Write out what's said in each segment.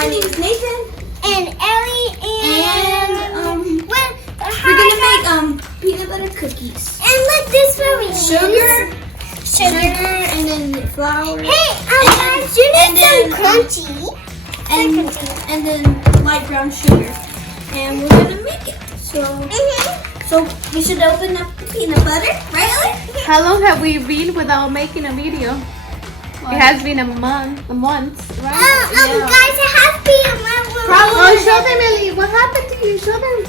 my name is Nathan. And Ellie and We're gonna make peanut butter cookies. And look, this one we Sugar, sugar, and then flour. Hey, guys, you need some crunchy. And then light brown sugar. And we're gonna make it. So we should open up the peanut butter, right, Ellie? How long have we been without making a video? It has been a month, right? Guys, it has been a month. Oh, show them, Ellie. What happened to you? Show them.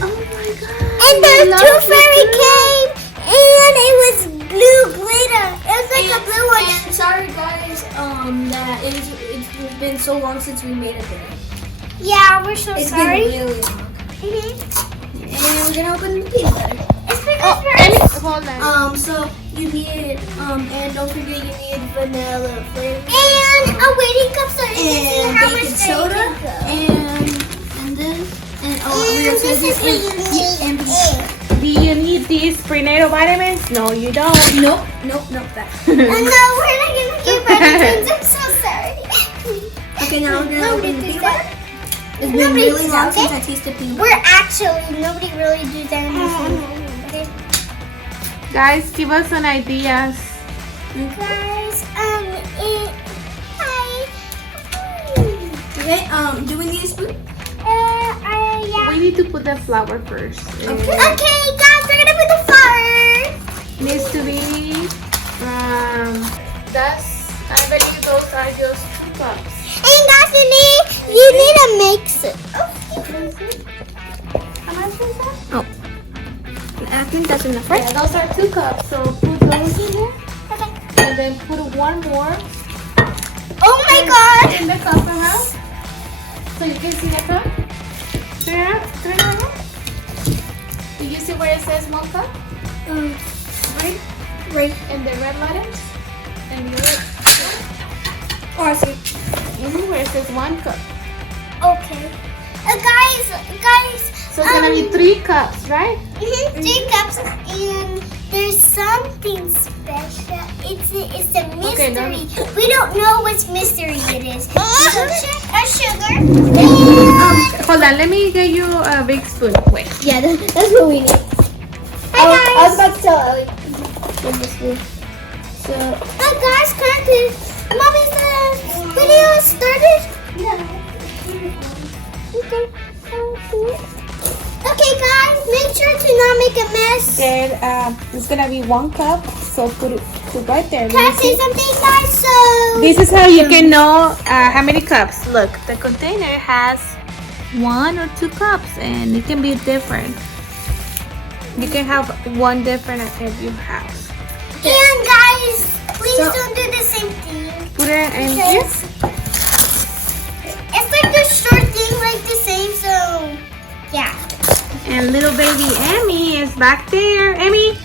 Oh my God. And the tooth fairy came, and it was blue glitter. It was like a blue one. And sorry, guys, that it's been so long since we made a video. Yeah, we're so It's sorry. been really long. And we're gonna open the peanut butter. It's because Ellie, hold on. So you need, and don't forget you need vanilla flavor. and a waiting cup so you can see And how baking much soda. This is and Do you need these prenatal vitamins? No, you don't. Nope, that. No, we're not gonna give vitamins. I'm so sorry. Okay, now we're gonna open the peanut butter. It's been Nobody really does long that, since okay? I tasted peanut butter. We're actually nobody really do that in this one. Okay, Guys, give us some ideas. guys. Okay, do we need a spoon? Yeah. We need to put the flour first. Okay. Okay, guys, we're gonna put the flour. Needs to be I believe those are just 2 cups. And guys, you need a mixer. Oh. I think that's enough, right? Yeah, those are 2 cups. So put those in here. Okay. And then put one more Oh my God. in the cup around. So you can see the cup. Turn it around. Do you see where it says 1 cup? Right. And the red letters? And the red. Oh, I see. Where it says 1 cup. Okay. Guys. So it's gonna be 3 cups, right? 3 cups, and there's something special. It's a mystery. Okay, we don't know which mystery it is. So a sugar. Hold on, let me get you a big spoon. Wait. Yeah, that's what we need. Hi I guys. was about to tell Ellie. So, Hi guys, Mommy's video started. Okay, guys, make sure to not make a mess. Then it's gonna be 1 cup, so put right there. Can I say something, guys? So This is how you can know how many cups. Look, the container has 1 or 2 cups, and it can be different. You can have one different at every house. and guys, please So- don't do the same thing. Put it in here. Because it's like the short thing, like the same. So yeah. And little baby Emmy is back there. Emmy,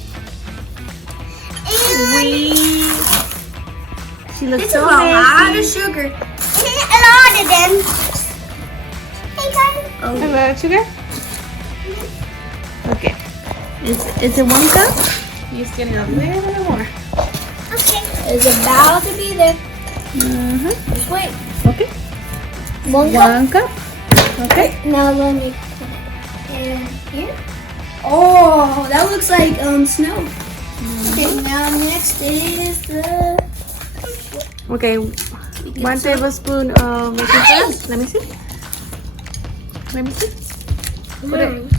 And she looks this is so a lot of messy. sugar. a lot of them. Hey guys. A lot of sugar. Okay, is it 1 cup? Just getting a little bit more. Okay. It's about to be there. Just wait. Okay. 1 cup. 1 cup. Okay. Now let me put it in here. Oh, that looks like snow. Okay, now next is the. Okay. 1 tablespoon of baking soda. Let me see. Let me see. Put it.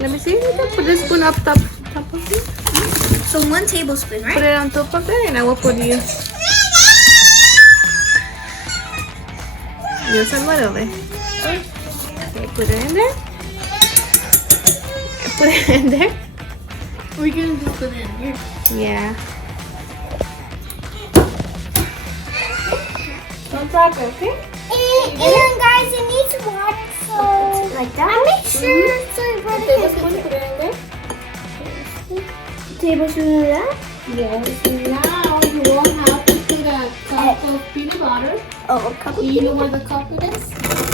Let me see. Put the spoon up top of it. So 1 tablespoon, Put right? it on top of it, and I will put you. Use a little bit. Okay, put it in there. Put it in there. We're gonna just put it in here. Yeah. Don't drop it, okay? And guys, it needs water, so Like that? I make sure so it Put really it in there. Tablespoon of that? Yes. Now you won't have to put a cup of peanut butter. Oh, a cup of You know where the cup is?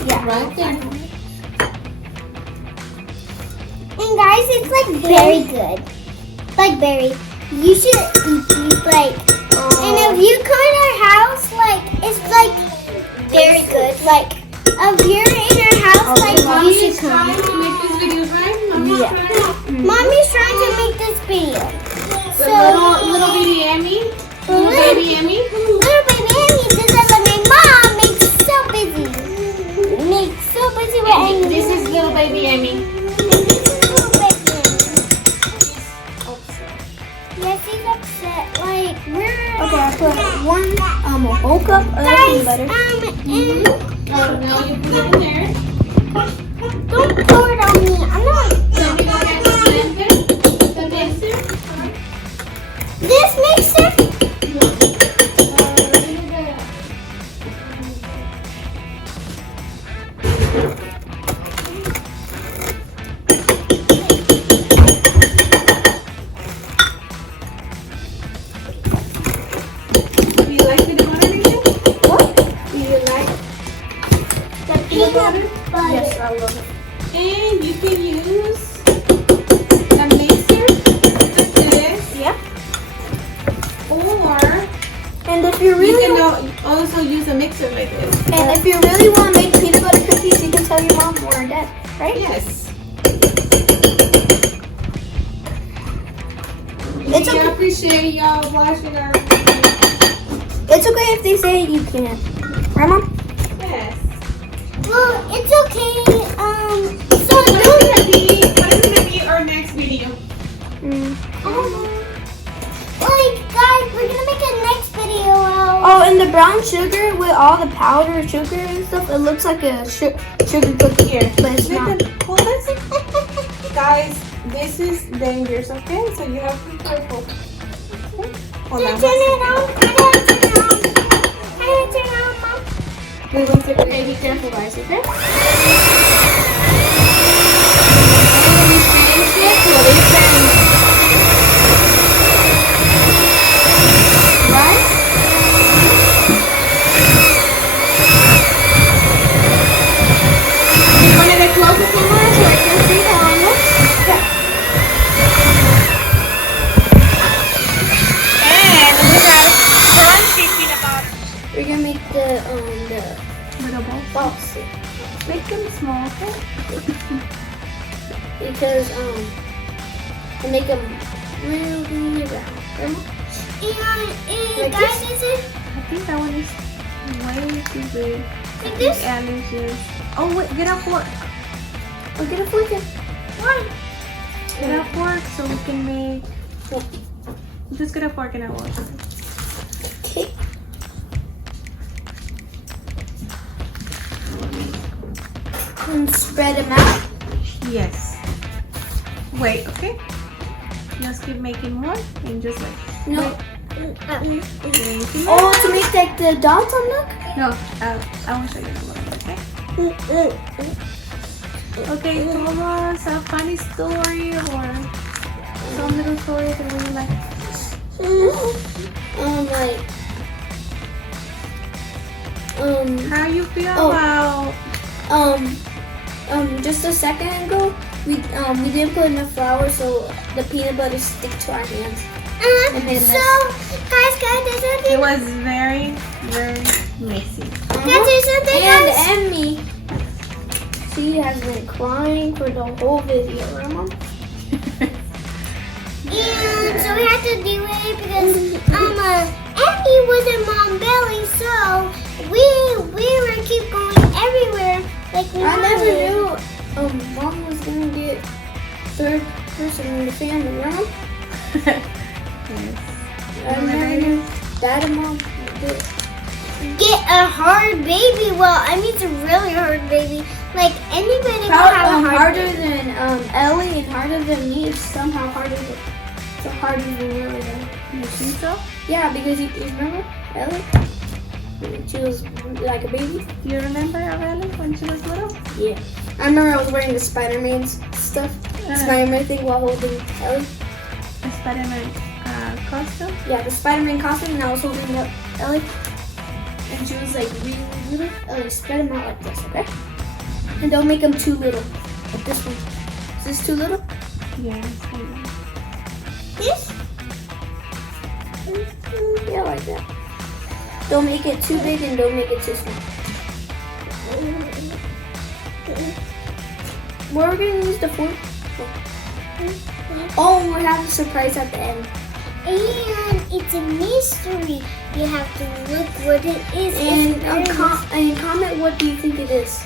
Yeah. Right there. And guys, it's like very good. Like berry. You should eat these like. And if you come in our house, like it's like very good. Like, if you're in your house, like, you should come. to make these videos, right? Mommy's Yeah. Mommy's trying to make this video. So, Little baby Emmy. little Baby Emmy. baby Amy doesn't let my mom make so busy. Make so busy with Amy. This is little baby Emmy. Little baby Amy. Yes, he's upset. Like, we're... Okay, I put a whole cup of peanut butter. Now you put it in there. Don't pour it on me. I'm not... Then you go get the blender. The mixer. This mixer? Do you like peanut butter, Rachel? What? Do you like The peanut butter. Yes, I love it. And you can use a mixer like this. Yeah. Or And if you you really can also use a mixer like this. and if you really want to make peanut butter cookies, you can tell your mom or dad, right? Yes. It's We okay. appreciate y'all watching our It's okay if they say you can't. Right, Mom? Yes. Well, it's okay. So What is don't... gonna be our next video? Like, guys, we're gonna make a next video out. Oh, and the brown sugar with all the powdered sugar and stuff, it looks like a sugar cookie here, but it's not. Nathan, hold this. Guys, this is dangerous, okay? So you have to be careful. Okay? Hold on. Turn it on. How do I turn it on? How do I turn it on, Mom? Wait, one second. Okay, be careful, guys, okay? Right? You want it closer to mine so I can see how it looks? Yeah. And we got crunchy peanut butter. We're gonna make the Little bowl. balls Make them small, okay? because I make them really round. Remember? And Like guys, this? is it I think that one is way too big. like this? And it's just... Oh, wait, get a fork. Oh, get a fork in. One. Get a fork so we can make... Just get a fork and I will. Okay. And spread them out. Yes. Wait, okay? Just keep making more and just like... No. Making Oh, to make like the dots on look? No, I will show you in a little bit, okay? Okay, tell us a funny story or some little story that we like. How you feel Oh. about... Just a second ago, we didn't put enough flour so the peanut butter stick to our hands. It made a mess. So, guys, there's It something. was very, very messy. Guys, there's something And else. Emmy, she has been crying for the whole video, right, Mom? And so we had to do it because Emmy was in Mom's belly, so we were keep going everywhere. Like we I never wanted. knew Mom was gonna get third person in the family, right? Yes. I never knew Dad and Mom would do it. Get a hard baby. Well, I mean, it's a really hard baby. Like anybody can have a hard Harder than Ellie and harder than me. It's somehow harder than Lily. You think so? Yeah, because you remember Ellie? She was like a baby. Do you remember Ellie when she was little? Yeah. I remember I was wearing the Spider-Man stuff, Spider-Man thing while holding Ellie. A Spider-Man costume? Yeah, the Spider-Man costume, and I was holding up Ellie. And she was like really little. Ellie, spread them out like this, okay? And don't make them too little. Like this one. Is this too little? Yes. This? Yeah, like that. Don't make it too big and don't make it too small. Where are we gonna use the fork? Oh, we have a surprise at the end. And it's a mystery. You have to look what it is. And It's very comment what do you think it is.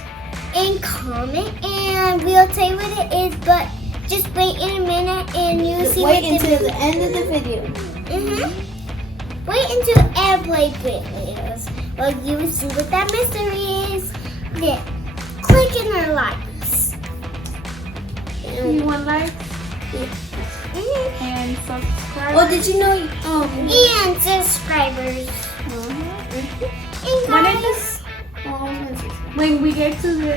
and comment, and we'll tell you what it is. But just wait in a minute, and you'll see Wait what until the end of the video. Wait until airplane videos. Well, you will see what that mystery is. Then click in our likes. You want likes Mhm. and subscribe. Oh, did you know? And subscribers. And When guys, when we get to the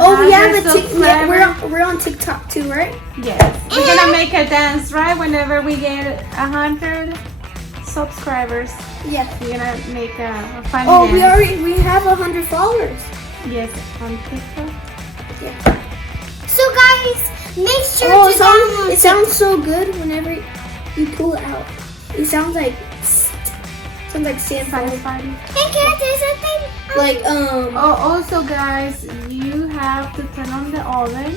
Oh, we have a 100 TikTok. We're on TikTok too, right? Yes, we're gonna make a dance right whenever we get 100 subscribers. Yeah. We're gonna make a funny Oh, dance. we have 100 followers. Yes, on TikTok. so guys, make sure Oh, to download. it sounds so good whenever you pull it out. It sounds like sandfire. Funny. Hey, can I do something? Like Oh, also guys, you have to turn on the oven.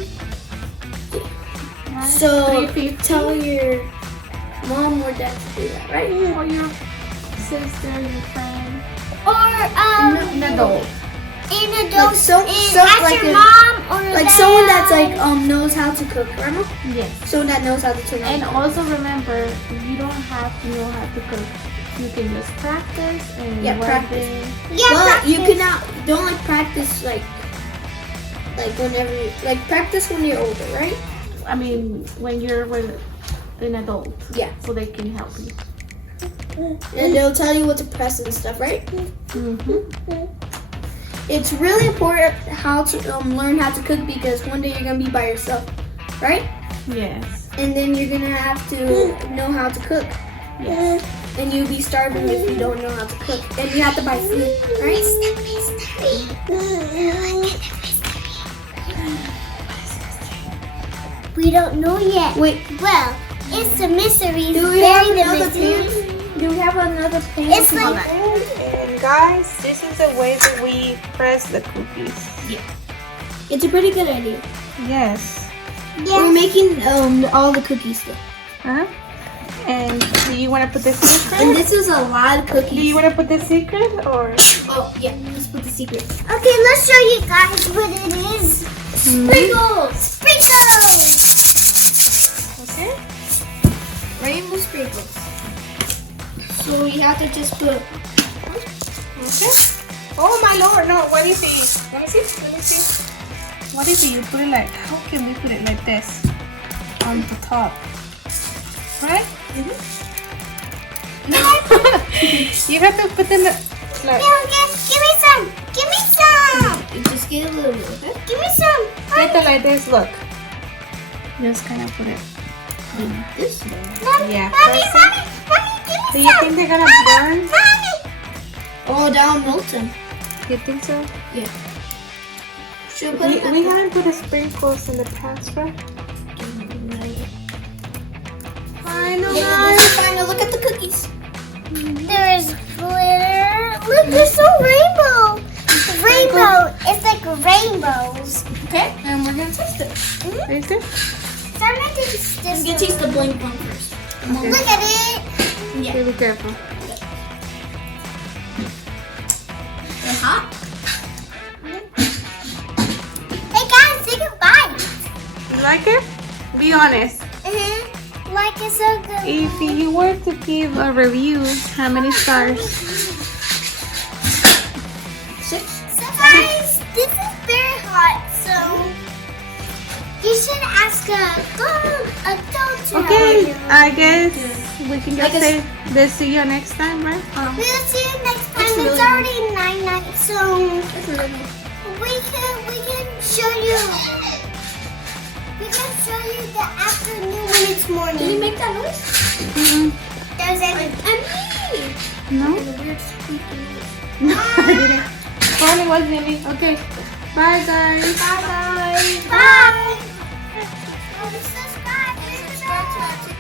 Right? so 350. tell your mom or dad to do that, right? Or your sister, your friend, Or an adult. an adult, Like so- and so- ask like your a- mom or Like dad. someone that's like knows how to cook, right? Yes. Someone that knows how to turn And on. also remember, you don't have to know how to cook. You can just practice and Yeah, work practice. it. Yeah, But you practice. cannot don't like practice like whenever practice when you're older, right? I mean, when you're with an adult, Yeah. so they can help you. And they'll tell you what to press and stuff, right? Mm-hmm. It's really important how to learn how to cook because one day you're gonna be by yourself, right? Yes. And then you're gonna have to know how to cook, Yes. and you'll be starving if you don't know how to cook, and you have to buy food, right? We don't know yet. Wait, Well, it's a mystery. do we Very have the another mystery. pan? Do we have another pan? It's like And guys, this is the way that we press the cookies. it's a pretty good idea. Yes. We're making all the cookies still. Huh? And do you want to put the secret? And this is a lot of Do cookies. you want to put the secret or? Oh yeah, let's put the secret. Okay, let's show you guys what it is. Sprinkles. Sprinkles. Okay. Rainbow sprinkles. So you have to just put. Okay. Oh my lord, no, what is it? Let me see. What is it? You put it like, how can we put it like this? On the top. Right? No. You have to put them like, Give me some. Give me some. You just get a little bit. Okay. Give me some. get it like this, look. Just kind of put it. This way. Mommy, Yeah, mommy, press mommy, mommy, give me Do you some. think they're gonna burn? Mommy. Oh, down Milton. You think so? Yeah. Should we put it? We haven't put the sprinkles in the past, right? Final Final. Look at the cookies. There's glitter. Look, there's so rainbow. Rainbow. It's like rainbows. Okay, and we're gonna test it. Is it? So I'm gonna do this I'm gonna taste the blank one first. Okay. Look at it. Yeah. Okay, be careful. They're hot. Hey guys, take a bite. You like it? Be honest. Like it's so good. If you were to give a review, how many stars? 6. So guys, this is very hot, so you should ask a adult to Okay, help you. I guess we can just I say this see you next time, right? We'll see you next time. It's It's, really already 9:09, so It's really good. we can show you. We can show you the afternoon when it's Did you morning. make that noise? There's a No? And the weird squeaky noise. No, I didn't. Probably was Millie. Okay, bye guys. bye. Bye. Subscribe to our TikTok.